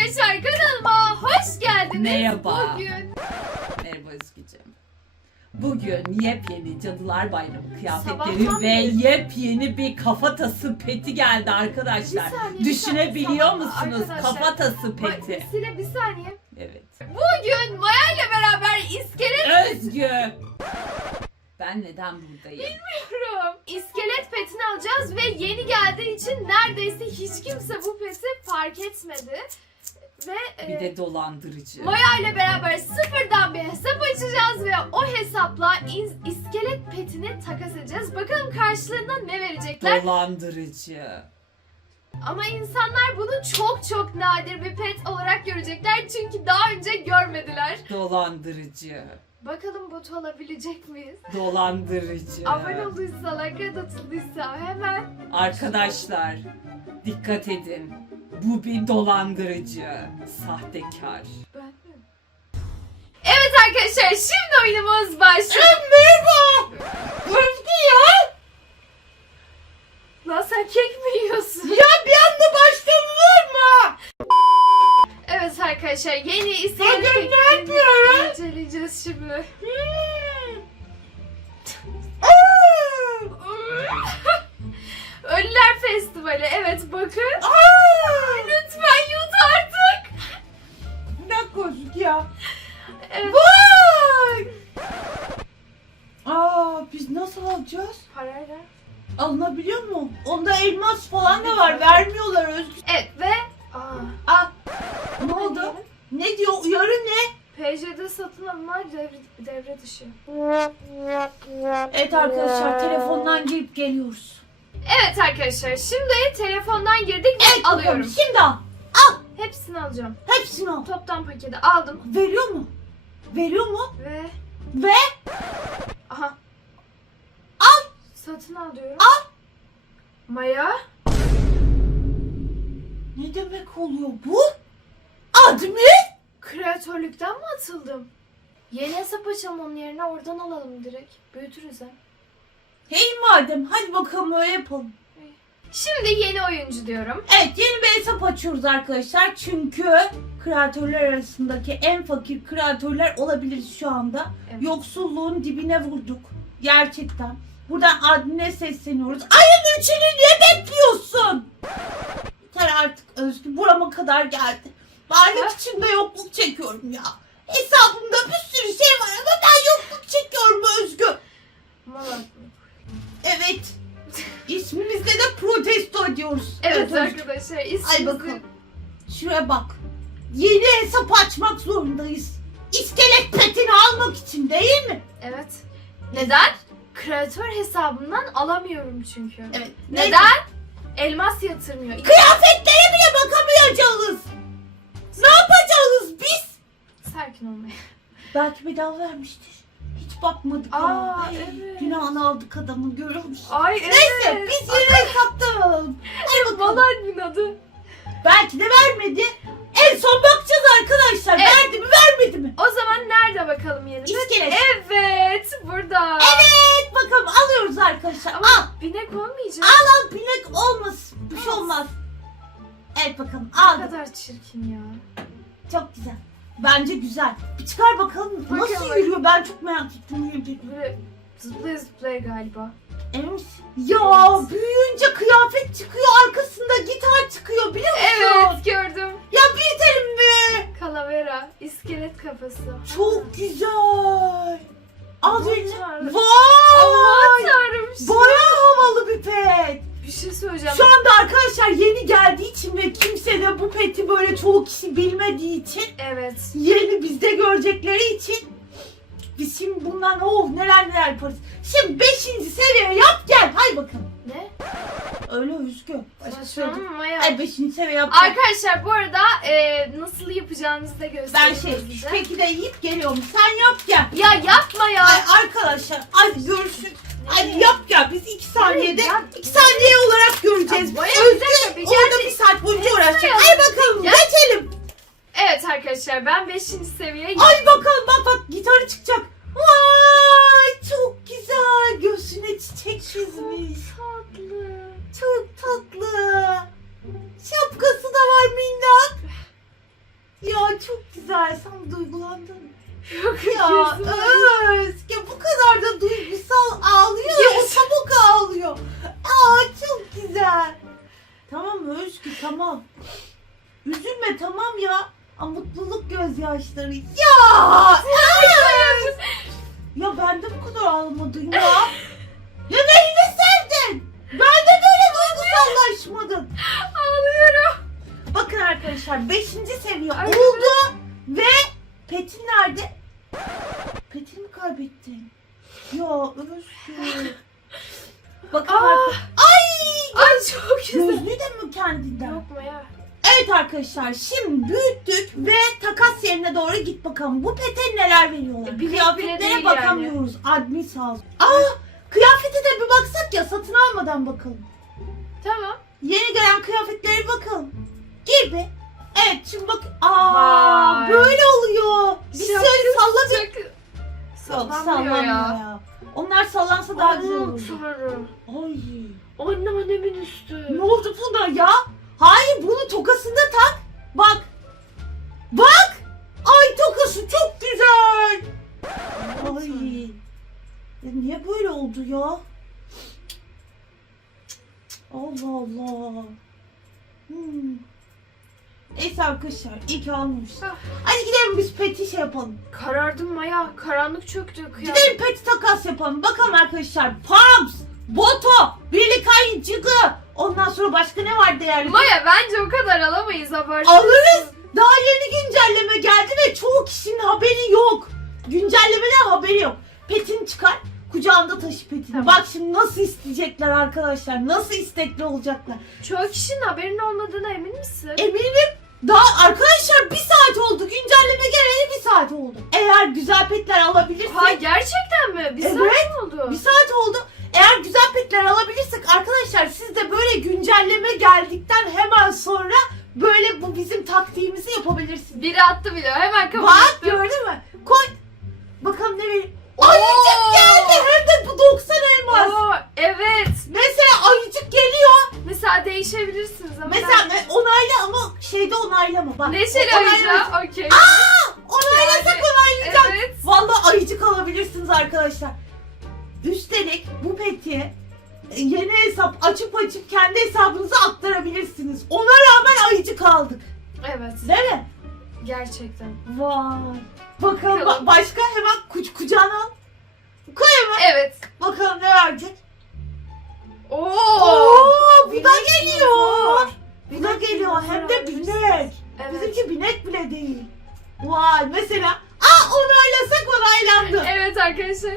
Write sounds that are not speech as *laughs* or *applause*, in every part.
arkadaşlar kanalıma hoş geldiniz. Merhaba. Bugün Merhaba Özgücüm. Bugün yepyeni Cadılar Bayramı kıyafetleri Sabahtan ve beri- yepyeni bir kafatası peti geldi arkadaşlar. Bir saniye, bir Düşünebiliyor saniye. musunuz Arkadaşlar, kafatası Vay, peti? Sile bir saniye. Evet. Bugün Maya ile beraber iskelet Özgü. Ben neden buradayım? yapıyorum. İskelet petini alacağız ve yeni geldiği için neredeyse hiç kimse bu peti fark etmedi. Ve Bir e, de dolandırıcı. Maya ile beraber sıfırdan bir hesap açacağız ve o hesapla in- iskelet petini takas edeceğiz. Bakalım karşılığında ne verecekler. Dolandırıcı. Ama insanlar bunu çok çok nadir bir pet olarak görecekler çünkü daha önce görmediler. Dolandırıcı. Bakalım bot olabilecek miyiz? *laughs* Dolandırıcı. Abone olduysa, like atıldıysa hemen. Arkadaşlar dikkat edin. Bu bir dolandırıcı. Sahtekar. Ben mi? Evet arkadaşlar şimdi oyunumuz başlıyor. Merhaba. Özgü ya. Lan sen kek mi yiyorsun? Ya bir anda başlanılır mı? Evet arkadaşlar yeni Bugün iskelet ne petini yapıyoruz? İnceleyeceğiz PJ'de satın alınlar devre, devre dışı. Evet arkadaşlar telefondan girip geliyoruz. Evet arkadaşlar şimdi telefondan girdik ve Evet bakalım, alıyorum. Şimdi al. Hepsini alacağım. Hepsini al. Toptan paketi aldım Veriyor mu? Veriyor mu? ve Ve aha Al. satın al diyorum. Al. Maya ne demek oluyor bu? Admin? Kreatörlükten mi atıldım? Yeni hesap açalım onun yerine oradan alalım direkt. Büyütürüz hem. Hey madem hadi bakalım öyle yapalım. Şimdi yeni oyuncu diyorum. Evet yeni bir hesap açıyoruz arkadaşlar. Çünkü kreatörler arasındaki en fakir kreatörler olabiliriz şu anda. Evet. Yoksulluğun dibine vurduk. Gerçekten. Buradan admine sesleniyoruz. Ayın üçünü niye bekliyorsun? Yeter artık Özgür. Burama kadar geldi. Varlık içinde yokluk çekiyorum ya. Hesabımda bir sürü şey var ama ben yokluk çekiyorum. Malak. Evet. İsmimizle de protesto ediyoruz. Evet arkadaşlar Ay ismimizi bakalım. Şuraya bak. Yeni hesap açmak zorundayız. İskelet petini almak için değil mi? Evet. Neden? Kreatör hesabından alamıyorum çünkü. Evet. Neden? Elmas yatırmıyor. Kıyafetlere bile bakamayacağız. Ne yapacağız biz? Sakin olmaya. Belki bedava vermiştir. Hiç bakmadık. Aa, ya. evet. Günahını aldık adamın musun? Ay evet. Neyse biz alalım. Hadi bakalım. Vallahi adı. Belki de vermedi. En son bakacağız arkadaşlar. Evet. Verdi mi vermedi mi? O zaman nerede bakalım yerine? İskelet. Evet burada. Evet bakalım alıyoruz arkadaşlar. Ama Al. binek olmayacak. Evet bakalım Ne kadar çirkin ya. Çok güzel. Bence güzel. Bir çıkar bakalım nasıl Bakalım. yürüyor ben çok merak ettim. Böyle zıplaya zıplaya galiba. Emin misin? Ya büyüyünce kıyafet çıkıyor arkasında gitar çıkıyor biliyor musun? Evet gördüm. Ya büyütelim mi? Calavera, iskelet kafası. Çok güzel. Az önce. Vay. Aman tanrım. Bayağı havalı bir pet. Bir şey söyleyeceğim. Şu anda arkadaşlar yeni kimse de bu peti böyle çoğu kişi bilmediği için Evet. yeni bizde görecekleri için biz şimdi bundan oh neler neler yaparız. Şimdi 5. seviye yap gel. Hay bakalım. Ne? Öyle Özgü. Başka söyleyeceğim. Saçmalama ya. Ay 5. seviye yap. gel. Arkadaşlar bu arada e, nasıl yapacağınızı da Ben göstereyim şey size. peki de yiyip geliyorum. Sen yap gel. Ya yapma ya. Ay arkadaşlar hadi görüşürüz. Hadi yap gel. Biz 2 saniyede Ya- 2 saniye olarak göreceğiz. Ya bayağı Özgü güzel bir orada bir saat boyunca uğraşacak. ya. Ay bakalım Ya- geçelim. Evet arkadaşlar ben 5. seviyeye Ay bakalım arkadaşlar 5. seviye oldu ve Petin nerede? Petin mi kaybettin? Ya Özgür. *laughs* Bakın Aa. Ay! Ay çok güzel. Gözlüğü de mi kendinden? Yok Maya. Evet arkadaşlar şimdi büyüttük ve takas yerine doğru git bakalım. Bu pete neler veriyorlar? E, bile- bile Kıyafetlere değil bakamıyoruz. Admin sağ olsun. Aa kıyafete de bir baksak ya satın almadan bakalım. Tamam. Yeni gelen kıyafetlere bakalım. Gir bir. Evet şimdi bak. Aa Vay. böyle oluyor. Bir Çok- şey salla bir. Çok... Yok Sallanmıyor ya. Onlar sallansa daha güzel olur. Tanrım. Ay. Anneannemin üstü. Ne oldu buna ya? Hayır bunu tokasında tak. Bak. Bak. Ay tokası çok güzel. Ay. Ya niye böyle oldu ya? Allah Allah. Hmm. Neyse arkadaşlar ilk almış. Ah. Hadi gidelim biz peti şey yapalım. Karardım Maya. Karanlık çöktü. Kıyafet. Gidelim peti takas yapalım. Bakalım arkadaşlar. Pumps, Boto, Birlik Ayıcığı. Ondan sonra başka ne var değerli? Maya bence o kadar alamayız abartı. Alırız. Daha yeni güncelleme geldi ve çoğu kişinin haberi yok. Güncellemeden haberi yok. Petini çıkar. Kucağında taşı petini. Tamam. Bak şimdi nasıl isteyecekler arkadaşlar. Nasıl istekli olacaklar. Çoğu kişinin haberinin olmadığına emin misin? Eminim daha arkadaşlar bir saat oldu. Güncelleme geleli bir saat oldu. Eğer güzel petler alabilirsek. ha gerçekten mi? Bir saat Evet. mi oldu? Bir saat oldu. Eğer güzel petler alabilirsek arkadaşlar siz de böyle güncelleme geldikten hemen sonra böyle bu bizim taktiğimizi yapabilirsiniz. Biri attı bile. Hemen kabul Bak ettim. gördün mü? Koy. Bakalım ne vereyim. Oo! Ayıcık geldi bu 90 elmas. Oo, evet. Mesela ayıcık geliyor. Mesela değişebilirsiniz ama Mesela ne- onayla ama şeyde onaylama. Bak. ben... Neşeli onayla- arayacağım. Okey. Onaylasak Yani, onaylayacak. Evet. Vallahi ayıcık alabilirsiniz arkadaşlar. Üstelik bu peti e, yeni hesap açıp açıp kendi hesabınıza aktarabilirsiniz. Ona rağmen ayıcık aldık. Evet. Değil mi? Gerçekten. Vay. Bakalım Bakalım. ba- başka hemen kuc kucağına al. Koy hemen. Evet. Verecek. Oo. Oo, bu da geliyor. Bu da geliyor hem de binek. Evet. Bizimki binek bile değil. Vay mesela aa onaylasak onaylandı. Evet arkadaşlar.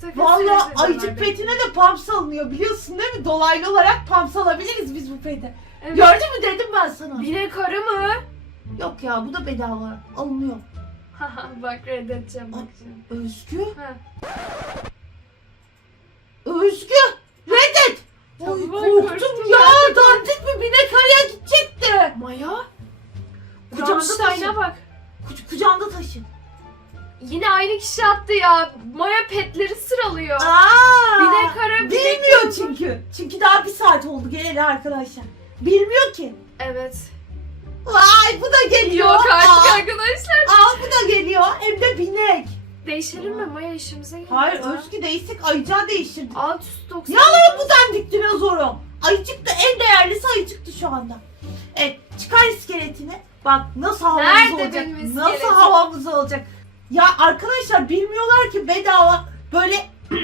Sürecinde ayıcık petine de pumps alınıyor biliyorsun değil mi? Dolaylı olarak pumps alabiliriz biz bu pete. Evet. Gördün mü dedim ben sana. Binek arı mı? Yok ya bu da bedava alınıyor. *laughs* Bak reddedeceğim bakacağım. Özgü. Ha. Özgü. Reddet. Oy Tamam, korktum korktum ya. Dandik bir binek araya gidecekti. Maya. Kucağında taşı. bak. Kuc- kucağında taşı. Yine aynı kişi attı ya. Maya petleri sıralıyor. Aa, Binek ara, binek Bilmiyor yavru. çünkü. Çünkü daha bir saat oldu geleli arkadaşlar. Bilmiyor ki. Evet. Vay bu da geliyor. Yok artık Aa, arkadaşlar. aa, bu da geliyor. Hem de binek. Değişelim mi Maya işimize geliyor. Hayır. Özgü değiştik ayıcağı değiştirdik. Alt üst 90. Ne alalım bu dandik dinozoru? Ayıcık da en değerlisi ayıcıktı şu anda. Evet çıkar iskeletini. Bak nasıl havamız Nerede olacak. benim iskeletim? Nasıl havamız olacak. Ya arkadaşlar bilmiyorlar ki bedava böyle *clears throat*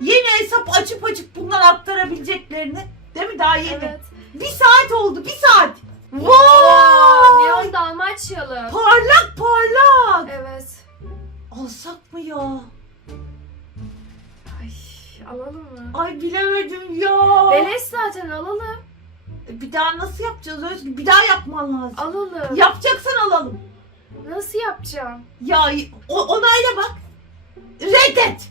yeni hesap açıp açıp bundan aktarabileceklerini. Değil mi daha yeni? Evet. Bir saat oldu bir saat. Aa, Vay! Neon Dalmaçyalı. Parlak parlak. Evet. Alsak mı ya? Ay alalım mı? Ay bilemedim ya. Beleş zaten alalım. Bir daha nasıl yapacağız Özgü? Bir daha yapman lazım. Alalım. Yapacaksan alalım. Nasıl yapacağım? Ya o, onayla bak. Reddet.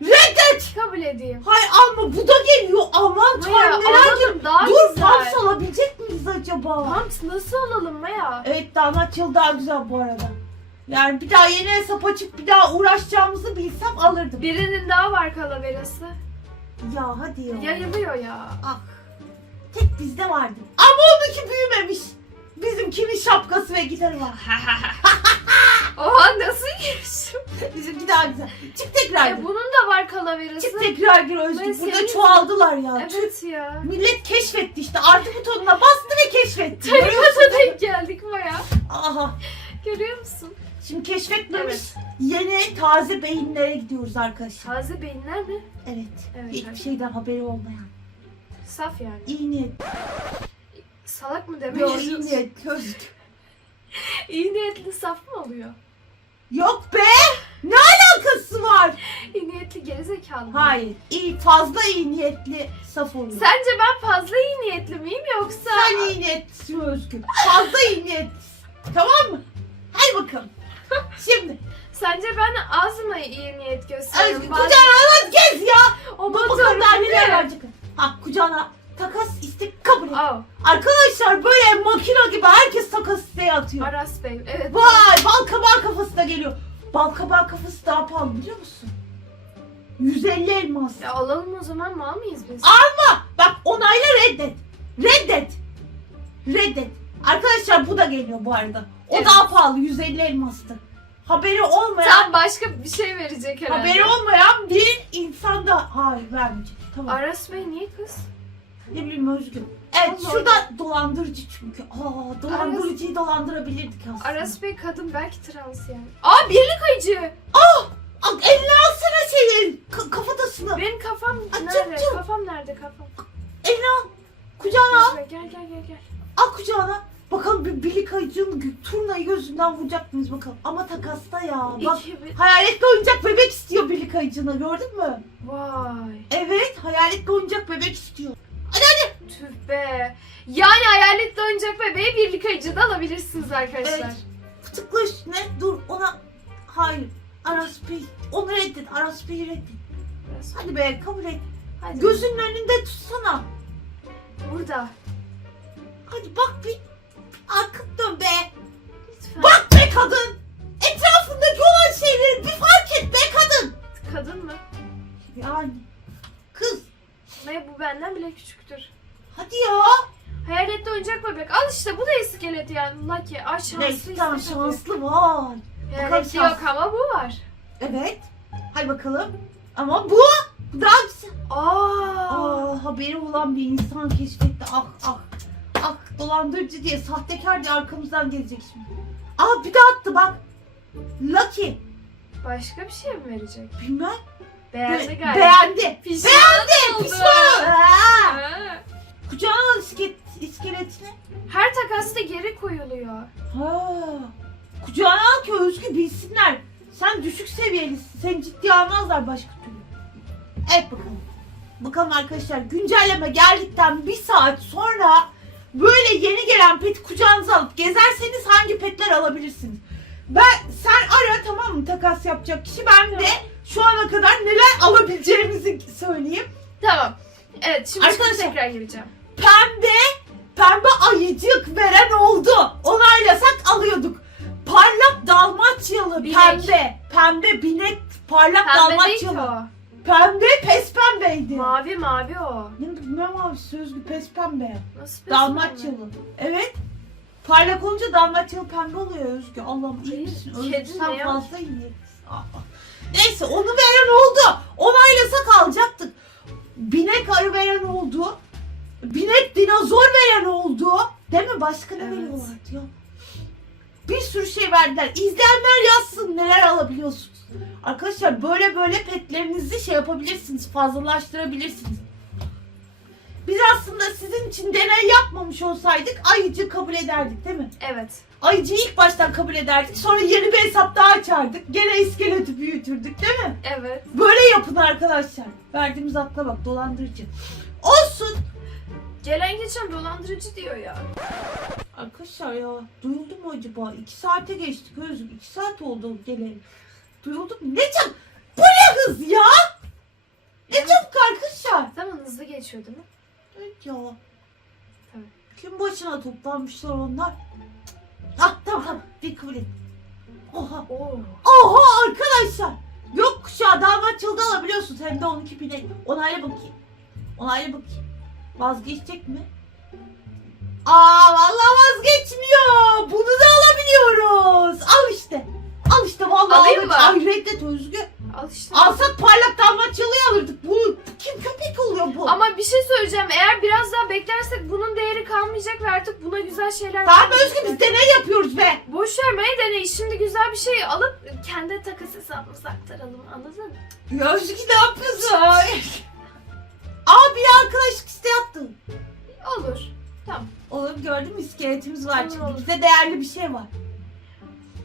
Reddet. Kabul edeyim. Hay alma bu da geliyor. Aman tanrım merak daha Dur güzel. pams alabilecek miyiz acaba? Pumps nasıl alalım Maya? Evet damat yıl daha güzel bu arada. Yani bir daha yeni hesap açıp bir daha uğraşacağımızı bilsem alırdım. Birinin daha var kalaverası. Ya hadi ya. Yayılıyor ya. Ah. Tek bizde vardı. Ama onunki büyümemiş. Bizimkinin şapkası ve gitarı var. *laughs* Oha nasıl geçtim? Bizimki daha güzel. Çık tekrar gir. E, bunun da var kalaverası. Çık tekrar gir Ben Özgür. Burada senin- çoğaldılar ya. Evet ya. Millet keşfetti işte. Artı butonuna bastı ve keşfetti. Görüyor musun? Tarikata denk geldik baya. Aha. Görüyor musun? Şimdi keşfetmemiş yeni taze beyinlere gidiyoruz arkadaşlar. Taze beyinler mi? Evet. Evet, Hiçbir evet. şeyden haberi olmayan. Saf yani. İyi niyet. Salak mı demek? Yok iyi niyet. Özgür. *laughs* İyi niyetli saf mı oluyor? Yok be. Ne alakası var? İyi niyetli gerizekalı mı? Hayır. iyi fazla iyi niyetli saf oluyor. Sence ben fazla iyi niyetli miyim yoksa? Sen iyi niyetlisin Özgür. Fazla iyi niyetlisin. Tamam mı? Hadi bakalım. *laughs* Şimdi. Sence ben az mı iyi niyet gösteriyorum? Özgür Bazen- kucağına al gez ya. O motor bakalım daha bu neler ne? verecek. Ha kucağına takas istek kabul et. Aa, Arkadaşlar böyle makina gibi herkes takas isteği atıyor. Aras Bey. Evet. Vay bal kabağı kafası da geliyor. Bal kabağı kafası daha pahalı biliyor musun? 150 elmas. Ya alalım o zaman mal mıyız biz? Alma. Bak onayla reddet. Reddet. Reddet. Arkadaşlar bu da geliyor bu arada. O Evet. daha pahalı 150 elmastı. Haberi olmayan, Tam başka bir şey verecek herhalde. haberi olmayan bir insan da hayır vermeyecek. Tamam. Aras Bey niye kız? ne bileyim Özgür. Evet Allah şurada dolandırıcı çünkü. Aa dolandırıcıyı dolandırabilirdik aslında. Aras Bey kadın belki trans yani. Aa birlik ayıcı. Aa, eline alsana şeyi ka- kafatasını. Benim kafam Açım, nerede? açım. Kafam nerede kafam? Eline al. Kucağına al. Gel gel gel gel. Al kucağına. Bakalım bir birlik ayıcığın turnayı gözünden vuracak mıyız bakalım. Ama takasta ya. Bak İki bir... hayaletli oyuncak bebek istiyor birlik ayıcığına gördün mü? Vay. Evet hayaletli oyuncak bebek istiyor. Tüh be. Yani hayaletli oyuncak bebeği birlik ayıcı da alabilirsiniz arkadaşlar. Evet. Tıkla üstüne dur ona. Hayır. Aras Bey. Onu reddet. Aras Bey'i reddet. Aras- Hadi be kabul et. Hadi. Gözünün önünde tutsana. Burada. Hadi bak bir. Be. Lütfen. Bak be kadın. Etrafındaki olan şeyleri bir fark et be kadın. Kadın mı? Yani. Kız. Ne bu benden bile küçüktür. Hadi ya. Hayaletli oyuncak bebek. Al işte bu da iskelet yani. Lucky. Ay şanslı Neyse tamam şanslı var. Hayaletli Bakalım yok ama bu var. Evet. Hadi bakalım. Ama bu bu daha güzel. Aa. Aa, haberi olan bir insan keşfetti. Ah ah. Dolandırıcı diye sahtekar diye arkamızdan gelecek şimdi. Aa bir de attı bak. Lucky. Başka bir şey mi verecek? Bilmem. Beğendi Be- galiba. beğendi. Pişman oldu. Pişman. Aa, Ha. Kucağına al iskelet, iskeletini. Her takasta geri koyuluyor. Ha. Kucağına al ki Özgü bilsinler. Sen düşük seviyelisin. Seni ciddiye almazlar başka türlü. Evet bakalım. Bakalım arkadaşlar güncelleme geldikten bir saat sonra böyle yeni gelen peti kucağınıza alıp gezerseniz hangi petler alabilirsiniz? Ben sen ara tamam mı takas yapacak kişi ben de Tamam. şu ana kadar neler alabileceğimizi söyleyeyim. Tamam. Evet şimdi Arkadaşlar- Arkadaşlar. tekrar gireceğim. Pembe pembe ayıcık veren oldu. Onaylasak alıyorduk. Parlak dalmaçyalı Binek. pembe. Pembe binek parlak Pembe değil ki dalmaçyalı. o. Pembe pes pembeydi. Mavi mavi o. Ne bilmem abi sözlü pes pembe. Nasıl pes Dalmaçyalı. Evet. Parlak olunca dalmaçyalı pembe oluyor Özgü. Allah'ım iyi Hayır, misin? Özgü kedi sen ne ya? fazla iyi. Aa. Neyse onu veren oldu. Onaylasak alacaktık. Binek arı veren oldu. Binek dinozor veren oldu. Değil mi? Başka ne Evet. veriyorlardı ya? Bir sürü şey verdiler. İzleyenler yazsın neler alabiliyorsunuz. Arkadaşlar böyle böyle petlerinizi şey yapabilirsiniz. Fazlalaştırabilirsiniz. Biz aslında sizin için deney yapmamış olsaydık ayıcı kabul ederdik değil mi? Evet. Ayıcıyı ilk baştan kabul ederdik. Sonra yeni bir hesap daha açardık. Gene iskeleti büyütürdük değil mi? Evet. Böyle yapın arkadaşlar. Verdiğimiz akla bak dolandırıcı. Olsun. Gelen geçen dolandırıcı diyor ya. Arkadaşlar ya duyuldu mu acaba? İki saate geçtik Özgür. İki saat oldu geleli. Duyuldu mu? Ne çabuk? Bu ne hız ya? Ne çabuk arkadaşlar? Zaman hızlı geçiyor değil mi? Evet ya. Tabii. Kim başına toplanmışlar onlar? Ah tamam tamam. Bir kabul et. Oha. Oo. Oha arkadaşlar. Yok kuşağı dalmaçyalı da alabiliyorsun. Hem de 12 bine. Onayla bakayım. Onayla bakayım. Vazgeçecek mi? Aa vallahi vazgeçmiyor. Bunu da alabiliyoruz. Al işte. Al işte vallahi. Alayım mı? Ay reddet Özgü. Al işte. Alsak parlak dalmaçyalığı alırdık. Bu kim köpek oluyor bu? Ama bir şey söyleyeceğim. Eğer biraz daha beklersek bunun değeri kalmayacak ve artık buna güzel şeyler Tamam. Özgü biz deney yapıyoruz be. Boş vermeyi deneyi. Şimdi güzel bir şey alıp kendi takas hesabımıza aktaralım. Anladın mı? Ya Özgü ne yapıyorsun? Aa bir arkadaşlık isteği attın. Olur. Tamam. Oğlum gördün mü iskeletimiz var Olur, çünkü olur. bize değerli bir şey var.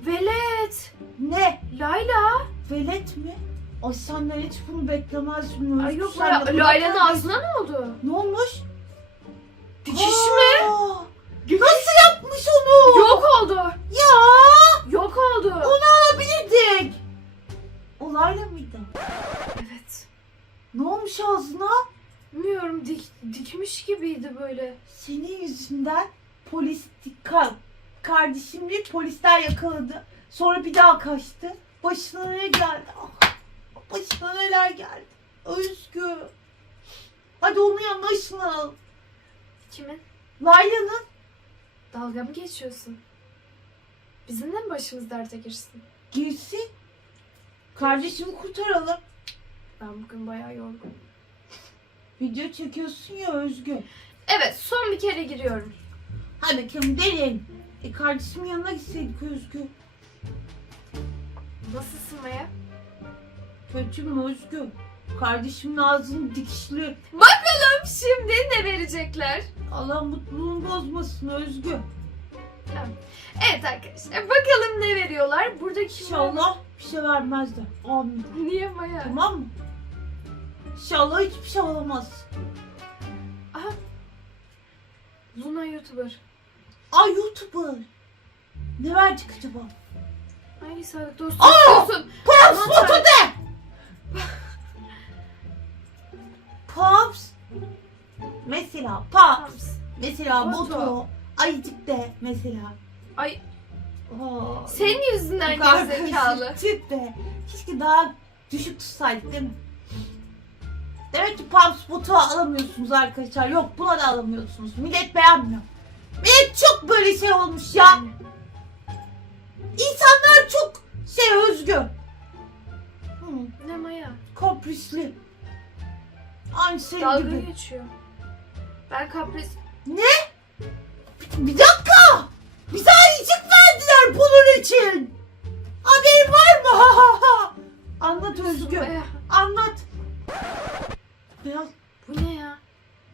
Velet. Ne? Layla. Velet mi? Ay senden hiç bunu beklemezdim. Ay yok sen ya. de bunu Layla'nın ağzına ne oldu? Polisler yakaladı. Sonra bir daha kaçtı. Başına ne geldi? Ah, başına neler geldi? Özgü. Hadi onun yanına ışınlanalım. Kimin? Layla'nın. Dalga mı geçiyorsun? Bizim de mi başımız derde girsin? Girsin. Kardeşimi kurtaralım. Ben bugün bayağı yorgunum. Video çekiyorsun ya Özgü. Evet son bir kere giriyorum. Hadi bakalım deneyelim. E kardeşimin yanına gitseydik Özgü. Nasılsın Maya? Kötü mü Özgü? Kardeşimin ağzını dikişli. Bakalım şimdi ne verecekler? Allah mutluluğunu bozmasın Özgü. Evet arkadaşlar bakalım ne veriyorlar. Buradaki İnşallah bir şey vermezler. Amin. Niye Maya? Tamam mı? İnşallah hiçbir şey olamaz. Luna YouTuber. Ay YouTuber. Ne verecek acaba? Ay sağlık dostu Aa! Aman botu tanrım. de! *laughs* Pops. Mesela Pops. Mesela Boto. Boto. Ayıcık de mesela. Ay Aa, senin yüzünden bu kadar gerizekalı. karışık de. Keşke daha düşük tutsaydık değil mi? Demek ki Pops Botu alamıyorsunuz arkadaşlar. Yok buna da alamıyorsunuz. Millet beğenmiyor. Çok böyle şey olmuş ya. İnsanlar çok şey özgü. Hı, Ne Maya? kaprisli. Aynı senin Dalga gibi. geçiyor. Ben kapris... Bir dakika. Bize ayıcık verdiler bunun için. Haberin var mı? Ha, ha, ha. Anlat Özgü. Maya, Anlat. Ya, bu ne ya?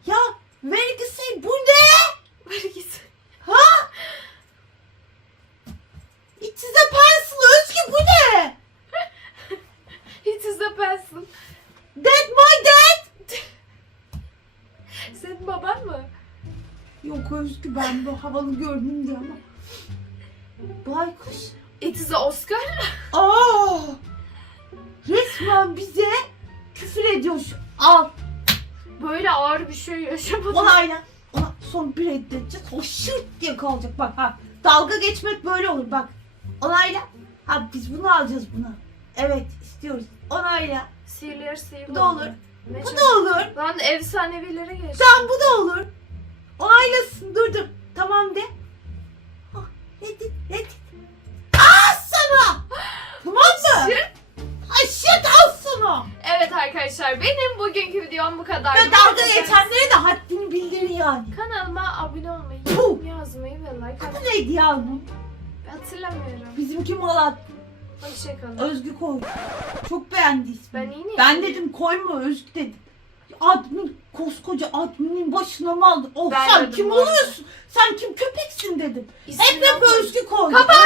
ya vergisi bu ne? Ver git. Ha? It is a pencil Özgü bu ne? İzlemezsin. That my dad. Senin baban mı? Yok Özgü ben bu havalı gördüm diye ama. Baykuş. It is Oscar. *laughs* Aa! Resmen bize küfür ediyor şu. Al. Böyle ağır bir şey yaşamadım. Onayla. Ona son bir reddedeceğiz. O şırt diye kalacak bak ha. Dalga geçmek böyle olur bak. Onayla. Ha biz bunu alacağız buna. Evet istiyoruz. Onayla. Sihirler sihirli Bu da olur. Ne Bu çok- da olur. Lan efsanevilere geç. Tamam bu da olur. Onaylasın. Dur dur. Tamam de. Ah, Reddet. Reddet. Al sana. Tamam mı? Ay şırt al sana. Evet arkadaşlar benim bugünkü videom bu kadar. Ve dalga geçenlere de haddini bildir yani. Kanalıma abone olmayı, Puh. yorum yazmayı ve like Adı atmayı neydi ya bunun? hatırlamıyorum. Bizimki Malat. Hoşçakalın. Özgü koy. Çok beğendi ismini. Ben iyi. Ben dedim koyma Özgü dedim. Admin koskoca adminin başına mı aldın? Oh Ben sen dedim kim bu arada. oluyorsun? Sen kim köpeksin dedim. İsmini Hep hep atmayın. Özgü koy. Kapat.